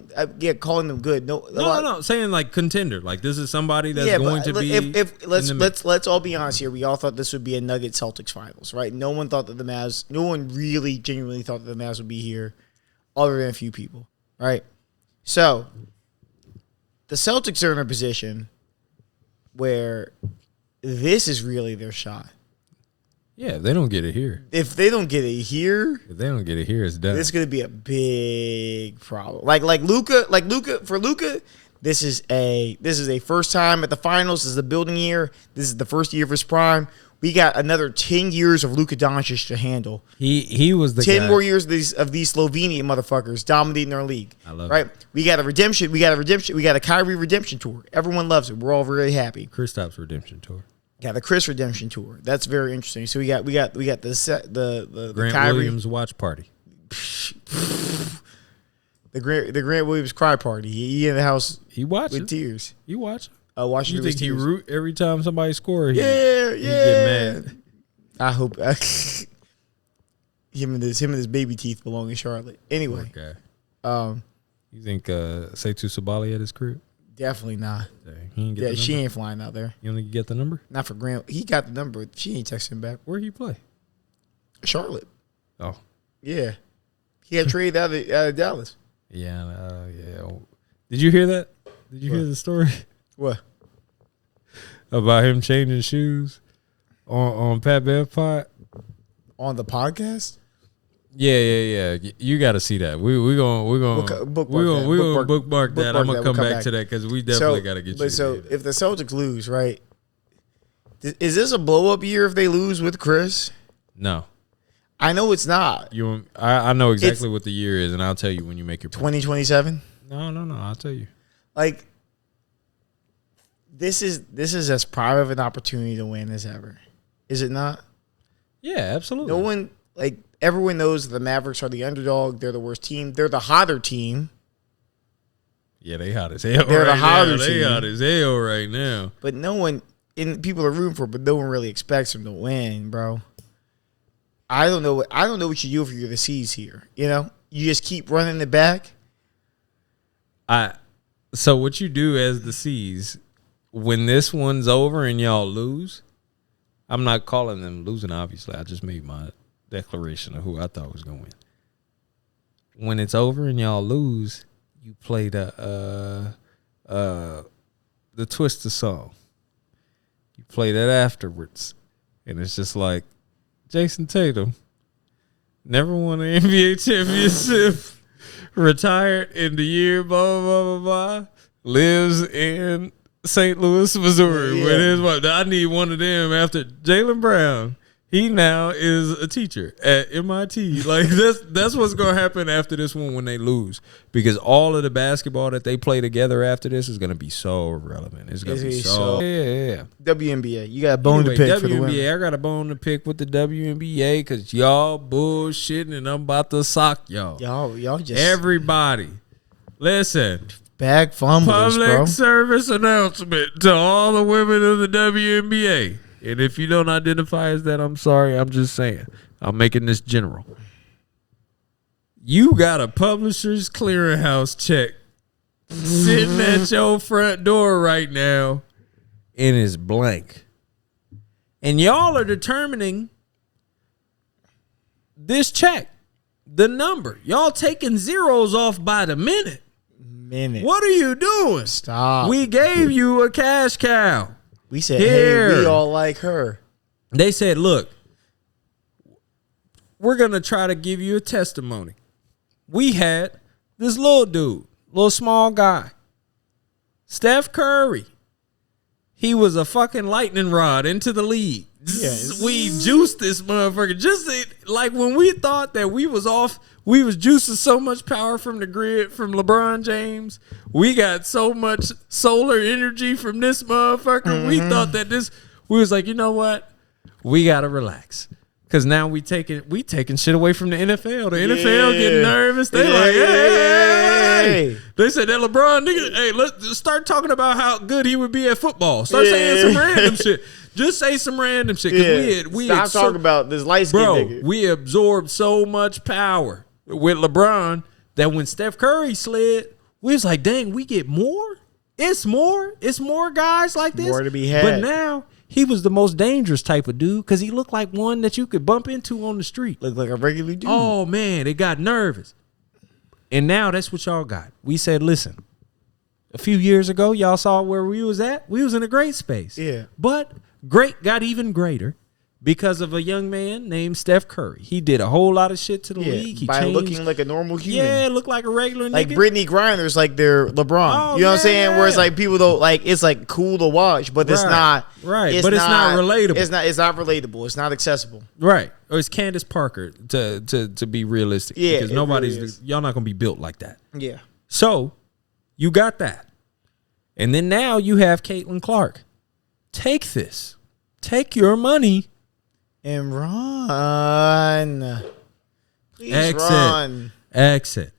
calling them good. No, saying like contender. Like this is somebody that's going to be. Let's all be honest here. We all thought this would be a Nuggets Celtics finals, right? No one thought that no one really genuinely thought that the Mavs would be here. other than a few people, right? So the Celtics are in a position where this is really their shot. Yeah, if they don't get it here. If they don't get it here, It's done. it's gonna be a big problem. Like Luka, for Luka, this is a first time at the finals. This is a building year. This is the first year of his prime. We got another 10 years of Luka Doncic to handle. He was the 10 guy. more years of these Slovenian motherfuckers dominating our league. I love right? it. We got a redemption. We got a Kyrie redemption tour. Everyone loves it. We're all very happy. Kristaps redemption tour. Yeah, the Chris redemption tour. That's very interesting. So we got the Grant Kyrie, Williams watch party. the Grant Williams cry party. He in the house He watched with it. tears. You watch it. Watching You it with think he tears. root every time somebody score? Yeah. He get mad. I hope him and his baby teeth belong in Charlotte. Anyway, Okay. You think Setu Sabali at his crib? definitely not. Dang, he ain't get Yeah, the she number? ain't flying out there. You don't think he get the number? Not for Grant. He got the number. She ain't texting back. Where he play? Charlotte. Oh, Yeah. He had traded out of Dallas. yeah. Did you hear that? Did you hear What? the story What? about him changing shoes on Pat Bev Pod? On the podcast? Yeah. You got to see that. We're gonna bookmark that. I'm gonna come back to that because we definitely got to get you. But so if the Celtics lose, right? Is this a blow up year if they lose with Chris? No, I know it's not. I know exactly what the year is, and I'll tell you when you make your point. 2027. No. I'll tell you. Like this is as prime of an opportunity to win as ever. Is it not? Yeah, absolutely. No one everyone knows the Mavericks are the underdog. They're the worst team. They're the hotter team. Yeah, they hot as hell. They're the right hotter now. They team. hot as hell right now. But no one people are rooting for, but no one really expects them to win, bro. I don't know what you do if you're the C's here. You know? You just keep running it back. So what you do as the C's, when this one's over and y'all lose, I'm not calling them losing, obviously. I just made my declaration of who I thought was going to win. When it's over and y'all lose, you play the Twister song. You play that afterwards. And it's just like, Jason Tatum never won an NBA championship, retired in the year, blah, blah, blah, blah, lives in St. Louis, Missouri with his wife. I need one of them after Jaylen Brown. He now is a teacher at MIT. Like that's what's gonna happen after this one when they lose, because all of the basketball that they play together after this is gonna be so relevant. It's gonna be so yeah. WNBA, you got a bone to pick for the women. WNBA, I got a bone to pick with the WNBA because y'all bullshitting and I'm about to sock y'all. Y'all just Everybody, listen. bag fumblers, Public bro. service announcement to all the women of the WNBA. And if you don't identify as that, I'm sorry. I'm just saying. I'm making this general. You got a publisher's clearinghouse check sitting at your front door right now, and it's blank. And y'all are determining this check, the number. Y'all taking zeros off by the minute. What are you doing? Stop. We gave you a cash cow. We said, Here. hey, we all like her. They said, look, we're going to try to give you a testimony. We had this little dude, little small guy, Steph Curry. He was a fucking lightning rod into the league. Yes. We juiced this motherfucker. Just like when we thought that we was off, we was juicing so much power from the grid from LeBron James. We got so much solar energy from this motherfucker. Mm-hmm. We thought that we was like, you know what? We got to relax. Because now we taking shit away from the NFL. The NFL getting nervous. They like, hey. They said that LeBron nigga, hey, let's start talking about how good he would be at football. Start saying some random shit. Just say some random shit. Because we Stop talking about this light skin nigga. We absorbed so much power with LeBron that when Steph Curry slid, we was like, dang, we get more? It's more guys like this. More to be had. But now he was the most dangerous type of dude because he looked like one that you could bump into on the street. Look like a regular dude. Oh, man, it got nervous. And now that's what y'all got. We said, listen, a few years ago, y'all saw where we was at. We was in a great space. Yeah. But great got even greater because of a young man named Steph Curry. He did a whole lot of shit to the league. He by changed, looking like a normal human. Yeah, looked like a regular like nigga. Brittany Griner's like their LeBron. You know what I'm saying? yeah. Where it's like people don't like it's like cool to watch, but it's not right. But it's not relatable. It's not relatable. It's not accessible. Right. Or it's Candace Parker to be realistic. Yeah, because nobody's y'all not gonna be built like that. Yeah. So you got that. And then now you have Caitlin Clark. Take this. Take your money and run. Please run. Exit.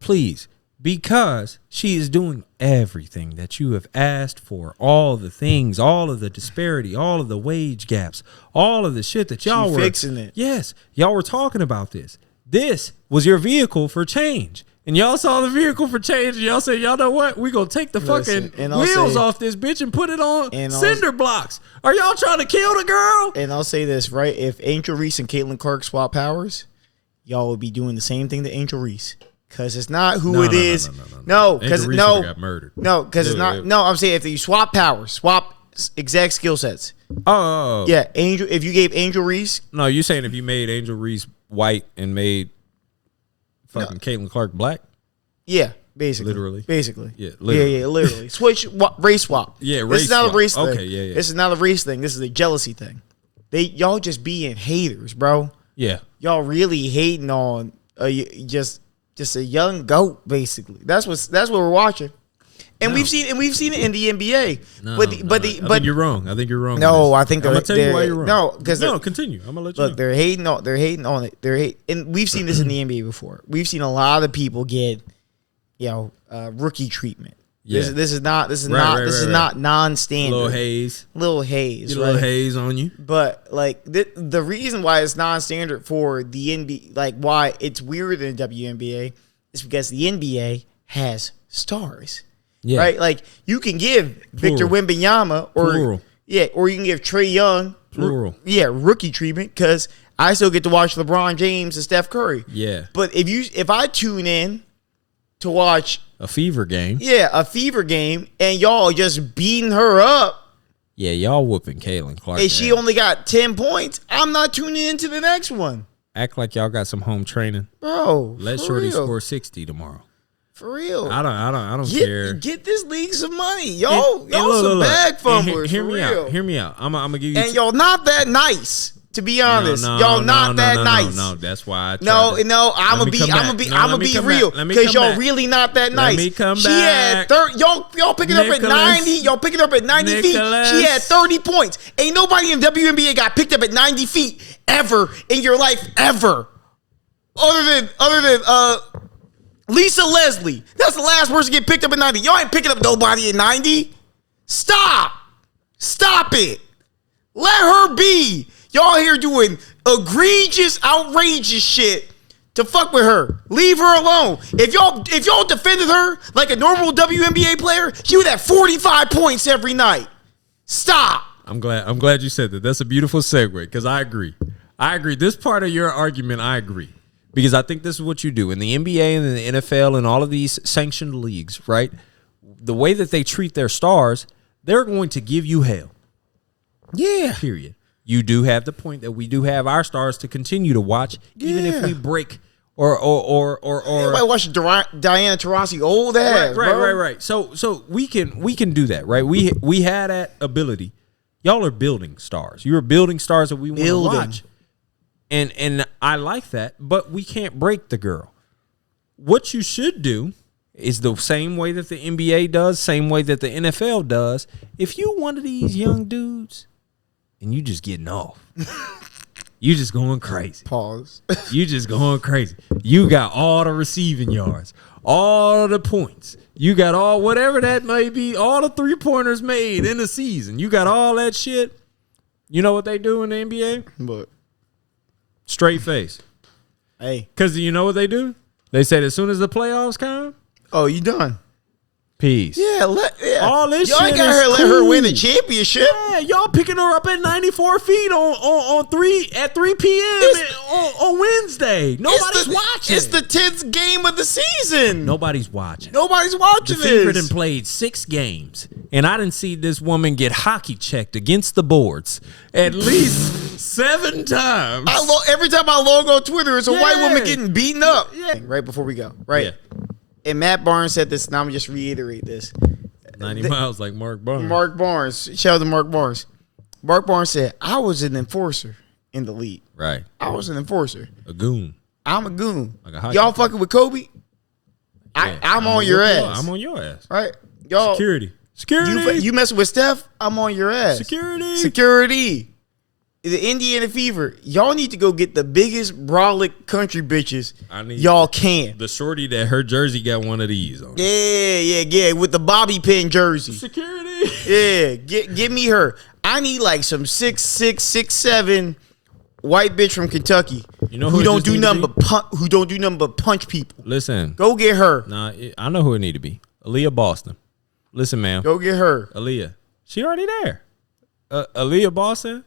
Please. Because she is doing everything that you have asked for. All the things, all of the disparity, all of the wage gaps, all of the shit that y'all were fixing it. Yes. Y'all were talking about this. This was your vehicle for change. And y'all saw the vehicle for change, and y'all said, y'all know what? We gonna take the fucking wheels off this bitch and put it on cinder blocks. Are y'all trying to kill the girl? And I'll say this, right? If Angel Reese and Caitlin Clark swap powers, y'all would be doing the same thing to Angel Reese. Because it's not who it is. No, because got murdered. No, because it's not. No, I'm saying if you swap powers, swap exact skill sets. Oh. Yeah, Angel. If you gave Angel Reese. No, you're saying if you made Angel Reese white and made fucking Caitlin Clark black? Yeah, basically. Literally. Basically. Yeah, literally. Yeah, literally. Switch, race swap. Yeah, race This is not swap. a race thing. Okay, yeah. This is not a race thing. This is a jealousy thing. Y'all just being haters, bro. Yeah. Y'all really hating on just a young goat, basically. That's what we're watching. And we've seen it in the NBA. I think you're wrong. I think you're wrong. No, I think I'm gonna tell you why you're wrong. No, because continue. I'm gonna let you look. know. They're hating on it. And we've seen this in the NBA before. We've seen a lot of people get, rookie treatment. Yeah. This is not non-standard. Little haze, right? Little haze on you. But like the reason why it's non-standard for the NBA, like why it's weirder than WNBA, is because the NBA has stars. Yeah. Right? Like you can give Victor Wembanyama or you can give Trae Young rookie treatment because I still get to watch LeBron James and Steph Curry. Yeah. But if I tune in to watch a fever game. Yeah, a fever game and y'all just beating her up. Yeah, y'all whooping Caitlin Clark. And she only got 10 points. I'm not tuning into the next one. Act like y'all got some home training. Bro. Let Shorty score 60 tomorrow. For real. I don't care. Get this league some money. Y'all some bag fumblers. Hear me out. I'm gonna give you. And y'all not that nice. To be honest, y'all not that nice. No, that's why. I'm gonna be real because y'all really not that nice. Let me come she had y'all picking up at 90. Y'all picking up at 90 feet. She had 30 points. Ain't nobody in WNBA got picked up at 90 feet ever in your life ever. Other than Lisa Leslie. That's the last person to get picked up at 90. Y'all ain't picking up nobody at 90. Stop it. Let her be. Y'all here doing egregious, outrageous shit to fuck with her. Leave her alone. If y'all defended her like a normal WNBA player, she would have 45 points every night. Stop. I'm glad you said that. That's a beautiful segue because I agree. This part of your argument, I agree. Because I think this is what you do. In the NBA and in the NFL and all of these sanctioned leagues, right? The way that they treat their stars, they're going to give you hell. Yeah. Period. You do have the point that we do have our stars to continue to watch, even if we break or everybody watch Diana Taurasi old ass. Right. So we can do that, right? We had that ability. Y'all are building stars. You're building stars that we want to watch. And I like that, but we can't break the girl. What you should do is the same way that the NBA does, same way that the NFL does. If you one of these young dudes and you just getting off, you just going crazy. Pause. You just going crazy. You got all the receiving yards, all the points. You got all whatever that may be, all the 3-pointers made in the season. You got all that shit. You know what they do in the NBA? What? Straight face. Hey. Because you know what they do? They said as soon as the playoffs come, oh, you done. Peace. Yeah, All this y'all shit ain't got is her let her win the cool. championship. Yeah, y'all picking her up at 94 feet on 3 p.m. on Wednesday. Nobody's watching. It's the 10th game of the season. Nobody's watching. Nobody's watching The Fever this. done played 6 games, and I didn't see this woman get hockey checked against the boards at least 7 times. Every time I log on Twitter, it's a white Yeah. woman getting beaten up. Yeah. Right before we go, right? Yeah. And Matt Barnes said this, and I'm going to just reiterate this. 90 miles like Mark Barnes. Mark Barnes, shout out to Mark Barnes. Mark Barnes said, I was an enforcer in the league. Right. I was an enforcer. A goon. I'm a goon. Like a hockey Y'all player. fucking with Kobe? Yeah. I'm on your ass. I'm on your ass. Right? Y'all. Security. Security. You messing with Steph? I'm on your ass. Security. Security. The Indiana Fever. Y'all need to go get the biggest brolic country bitches y'all can. The shorty that her jersey got one of these on. Yeah. With the bobby pin jersey. Security. Yeah. Give me her. I need like some 6'6", 6'7" white bitch from Kentucky. You know who don't do nothing but punch people. Listen. Go get her. Nah, I know who it need to be. Aaliyah Boston. Listen, ma'am. Go get her. Aaliyah. She already there. Aaliyah Boston.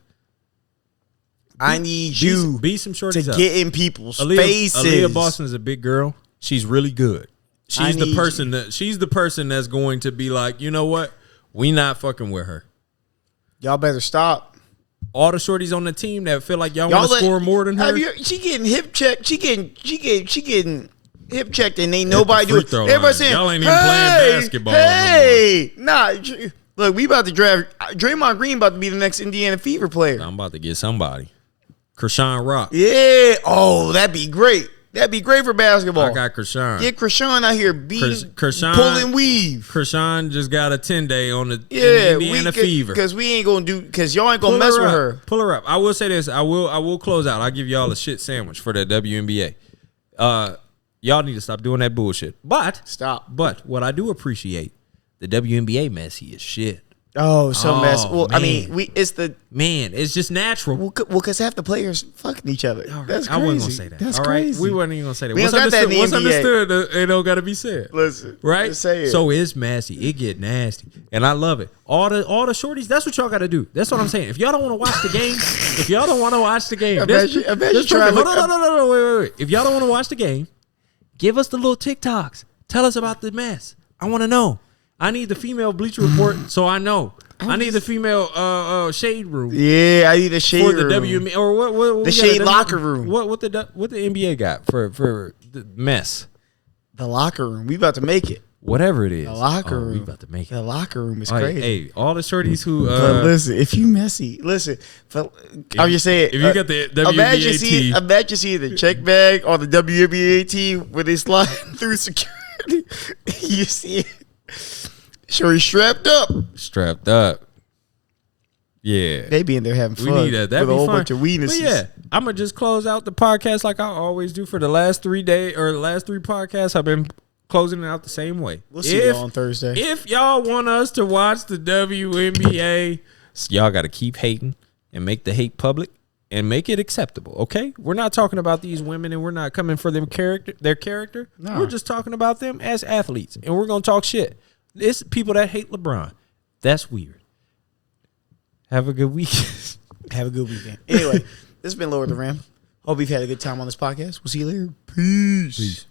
I need you be some shorties to up. get in people's faces. Aaliyah Boston is a big girl. She's really good. She's the person that's going to be like, you know what? We not fucking with her. Y'all better stop. All the shorties on the team that feel like y'all want to score more than her. She getting hip checked. She getting hip checked, and ain't nobody doing it. Everybody saying, y'all ain't even playing basketball. Hey, nah. Look, we about to draft Draymond Green. About to be the next Indiana Fever player. I'm about to get somebody. Krishan Rock. Yeah. Oh, that'd be great. That'd be great for basketball. I got Krishan. Get Krishan out here beating, Krishan, pull and weave. Krishan just got a 10-day on the Indiana Fever. Because we ain't gonna because y'all ain't gonna mess with her. Pull her up. I will say this. I will close out. I'll give y'all a shit sandwich for the WNBA. Y'all need to stop doing that bullshit. But what I do appreciate, the WNBA messy as shit. Oh, so mess. Well, man. I mean, it's just natural. Well, because half the players fucking each other. That's crazy. I wasn't gonna say that. That's all right? crazy. We wasn't even gonna say that. We don't got that in the What's NBA. understood, it don't gotta be said. Listen, right? just say it. So it's messy. It get nasty, and I love it. All the shorties. That's what y'all gotta do. That's what I'm saying. If y'all don't want to watch the game, wait. If y'all don't want to watch the game, give us the little TikToks. Tell us about the mess. I want to know. I need the female Bleacher Report so I know. I need the female shade room. Yeah, I need a shade room. For the WNBA or what the shade locker room. What the NBA got for the mess? The locker room. We about to make it. Whatever it is. The locker room. We about to make it. The locker room is crazy. crazy. Hey, all the shorties who but listen, if you messy, I'm just saying, if you got the WNBA team, imagine seeing the check bag on the WNBA team when they slide through security. You see it. Sure, he's strapped up. Yeah. They be in there having fun. We need that. That'd with be a whole fun. bunch of weenuses. But yeah, I'm going to just close out the podcast like I always do for the last 3 podcasts. I've been closing it out the same way. We'll see y'all on Thursday. If y'all want us to watch the WNBA, y'all got to keep hating and make the hate public and make it acceptable, okay? We're not talking about these women and we're not coming for their character. No. We're just talking about them as athletes, and we're going to talk shit. It's people that hate LeBron. That's weird. Have a good week. Have a good weekend. Anyway, this has been Lower the Rim. Hope you've had a good time on this podcast. We'll see you later. Peace.